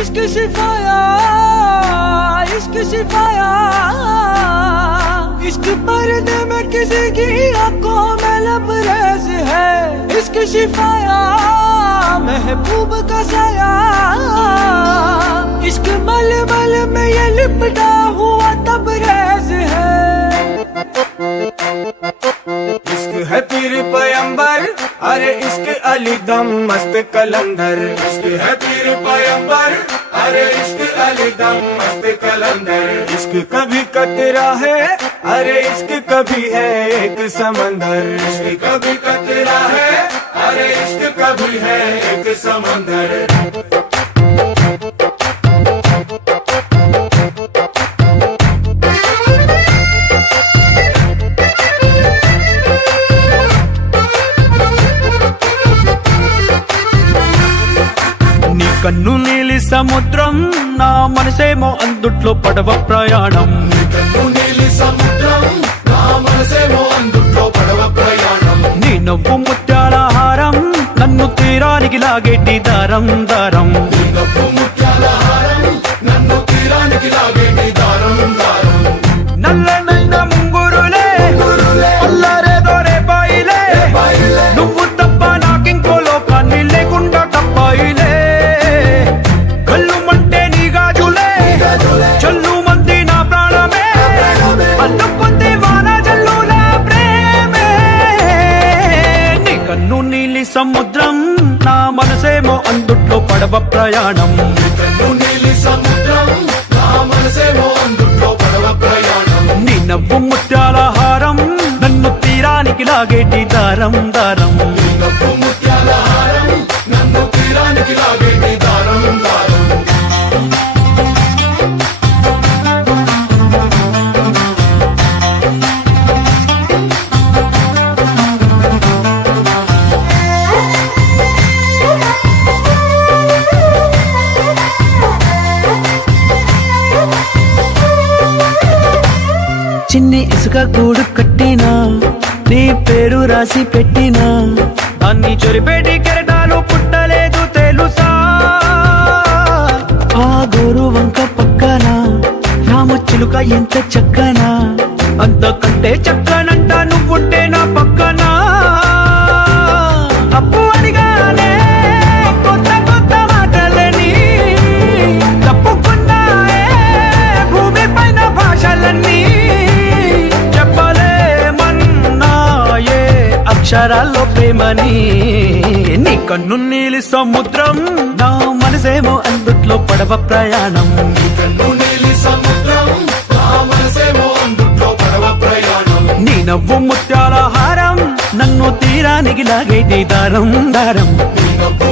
इश्क शिफाया, इश्क शिफाया, इश्क पर्दे में किसी की आंखों में लबरेज है। इश्क शिफाया, महबूब का साया, इश्क मलमल में ये लिपटा हुआ तबरेज है। इश्क है पीर पैगंबर, अरे इश्क अली दम मस्त कलंदर। इश्क है पीर पैगंबर, अरे इश्क अली दम मस्त कलंदर। इश्क कभी कतरा है, अरे इश्क कभी है एक समंदर। इश्क कभी कतरा है, अरे इश्क कभी है एक समंदर। కన్ను నీలి సముద్రం, నా మనసేమో అందుట్లో పడవ ప్రయాణం। కన్ను నీలి సముద్రం, నా మనసేమో అందుట్లో పడవ ప్రయాణం। నీ నవ్వు ముత్యాల హారం, నన్ను తీరానికి లాగేటి దారం దారం। నీ నవ్వు ముత్యాల హారం, నన్ను తీరానికి లాగేటి దారం దారం। నల్లనైన ముంగురులే అల్లారేదో రేపాయిలే, నువ్వు తప్ప నాకింకో లోకాన్ని లేకుండా తప్పాయిలే। చల్లు మంది నా ప్రాణమే, అల్లుకుంది వాన జల్లుల ప్రేమే। నీ కన్ను నీలి సముద్రం, నా మనసేమో అందుట్లో పడవ ప్రయాణం। కన్ను నీలి సముద్రం, నా మనసేమో అందుట్లో పడవ ప్రయాణం। నీ నవ్వు ముత్యాల హారం, నన్ను తీరానికి లాగేటి దారం దారం। నీ నవ్వు ముత్యాల హారం, నన్ను తీరానికి లాగేటి దారం దారం। చిన్ని ఇసుక గూడు కట్టినా, నీ పేరు రాసి పెట్టినా, దాన్ని చొరిపేటి కెరటాలు పుట్టలేదు తెలుసా। ఆ గోరు వంక పక్కన రామచిలుక ఎంత చక్కనా, అంతకంటే చక్కనంట నువ్వుంటే నా పక్కన। అప్పు అడిగానే కొత్త కొత్త మాటలని, తప్పుకున్నాయే భూమి పైన భాషలన్నీ, చెప్పలేమన్నాయే అక్షరాల్లో ప్రేమని। నీ కన్ను నీలి సముద్రం, నా మనసేమో అందుట్లో పడవ ప్రయాణం। కన్ను నీలి సముద్రం, నా మనసేమో అందుట్లో పడవ ప్రయాణం। నీ నవ్వు ముత్యాల హారం, నన్ను తీరానికి లాగేటి దారం దారం। నీ నవ్వు